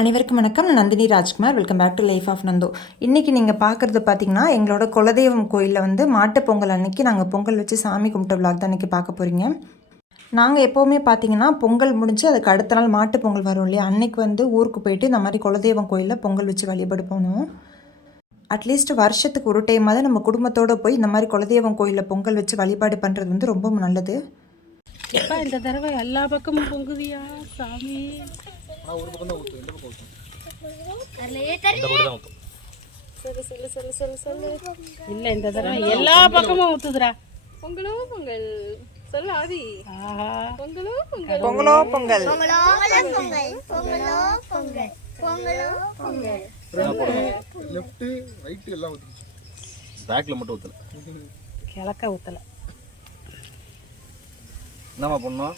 அனைவருக்கும் வணக்கம். Nandini Rajkumar. Welcome back to life of Nandho. இன்றைக்கி நீங்கள் பார்க்குறது பார்த்திங்கன்னா எங்களோட குலதெய்வம் கோயிலில் வந்து மாட்டுப் பொங்கல் அன்றைக்கி நாங்கள் பொங்கல் வச்சு சாமி கும்பிட்ட விளாக் தான் அன்றைக்கி பார்க்க போகிறீங்க. நாங்கள் எப்போவுமே பார்த்திங்கன்னா பொங்கல் முடிஞ்சு அதுக்கு அடுத்த நாள் மாட்டுப் பொங்கல் வரும் இல்லையா, அன்றைக்கி வந்து ஊருக்கு போயிட்டு இந்த மாதிரி குலதெய்வம் கோயிலில் பொங்கல் வச்சு வழிபாடு பண்ணுவோம். அட்லீஸ்ட் வருஷத்துக்கு ஒரு டைமாவது நம்ம குடும்பத்தோடு போய் இந்த மாதிரி குலதெய்வம் கோயிலில் பொங்கல் வச்சு வழிபாடு பண்ணுறது வந்து ரொம்ப நல்லது. இப்போ இந்த தடவை எல்லா பக்கமும் பொங்குதியா சாமி. இல்ல இந்த தடவை எல்லா பக்கமும் ஊத்துதுடா. பொங்கலோ பொங்கல் சொல்ல ஆதி. பொங்கலோ பொங்கல் பொங்கலோ பொங்கல் பொங்கலோ பொங்கல் பொங்கலோ பொங்கல். லெஃப்ட் ரைட் எல்லாம் ஊத்துச்சு, பேக்ல மட்டும் ஊத்தல, கிழக்க ஊத்தல. என்னமா பண்ணோம்?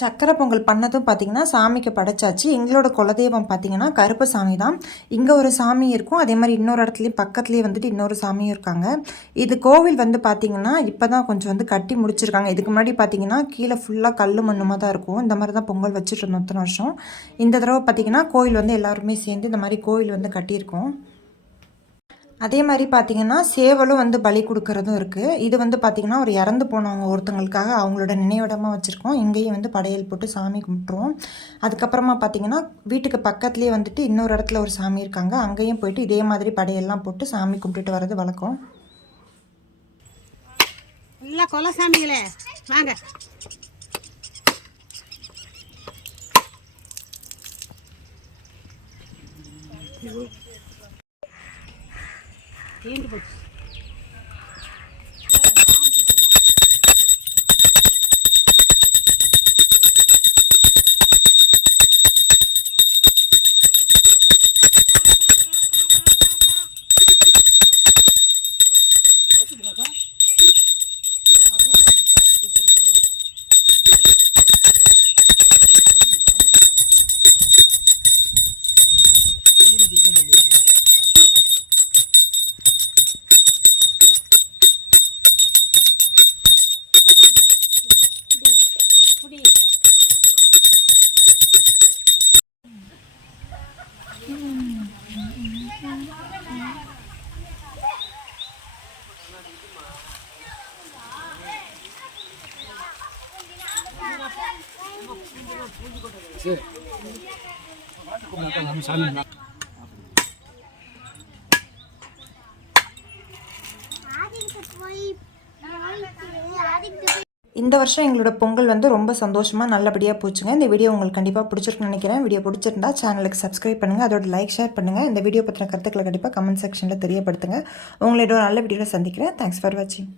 சக்கரை பொங்கல் பண்ணதும் பார்த்திங்கன்னா சாமிக்கு படைச்சாச்சு. எங்களோட குலதெய்வம் பார்த்திங்கன்னா கருப்பு சாமி தான். இங்கே ஒரு சாமி இருக்கும், அதே மாதிரி இன்னொரு இடத்துலையும் பக்கத்துலேயே வந்துட்டு இன்னொரு சாமியும் இருக்காங்க. இது கோவில் வந்து பார்த்திங்கன்னா இப்போ தான் கொஞ்சம் வந்து கட்டி முடிச்சிருக்காங்க. இதுக்கு முன்னாடி பார்த்திங்கன்னா கீழே ஃபுல்லாக கல் மண்ணுமாக தான் இருக்கும். இந்த மாதிரி தான் பொங்கல் வச்சுட்டு இருந்தோம் இத்தனை வருஷம். இந்த தடவை பார்த்திங்கன்னா கோவில் வந்து எல்லாருமே சேர்ந்து இந்த மாதிரி கோவில் வந்து கட்டியிருக்கோம். அதே மாதிரி பார்த்திங்கன்னா சேவலும் வந்து பலி கொடுக்கறதும் இருக்குது. இது வந்து பார்த்திங்கன்னா ஒரு இறந்து போனவங்க ஒருத்தங்களுக்காக அவங்களோட நினைவிடமாக வச்சுருக்கோம். இங்கேயும் வந்து படையல் போட்டு சாமி கும்பிட்ருவோம். அதுக்கப்புறமா பார்த்திங்கன்னா வீட்டுக்கு பக்கத்துலேயே வந்துட்டு இன்னொரு இடத்துல ஒரு சாமி இருக்காங்க, அங்கேயும் போயிட்டு இதே மாதிரி படையெல்லாம் போட்டு சாமி கும்பிட்டுட்டு வர்றது வழக்கம். இல்லை கொலை சாமிகளே வாங்க. தீர்ந்து போச்சு. இந்த வருஷம் எங்களோட பொங்கல் வந்து ரொம்ப சந்தோஷமாக நல்லபடியாக போச்சுங்க. இந்த வீடியோ உங்களுக்கு கண்டிப்பாக பிடிச்சிருக்குன்னு நினைக்கிறேன். வீடியோ பிடிச்சிருந்தா சேனலுக்கு சப்ஸ்கிரைப் பண்ணுங்கள், அதோட லைக் ஷேர் பண்ணுங்கள். இந்த வீடியோ பற்றின கருத்துக்களை கண்டிப்பாக கமெண்ட் செக்ஷனில் தெரியப்படுத்துங்க. உங்களோட ஒரு நல்ல வீடியோவில் சந்திக்கிறேன். தேங்க்ஸ் ஃபார் வாட்சிங்.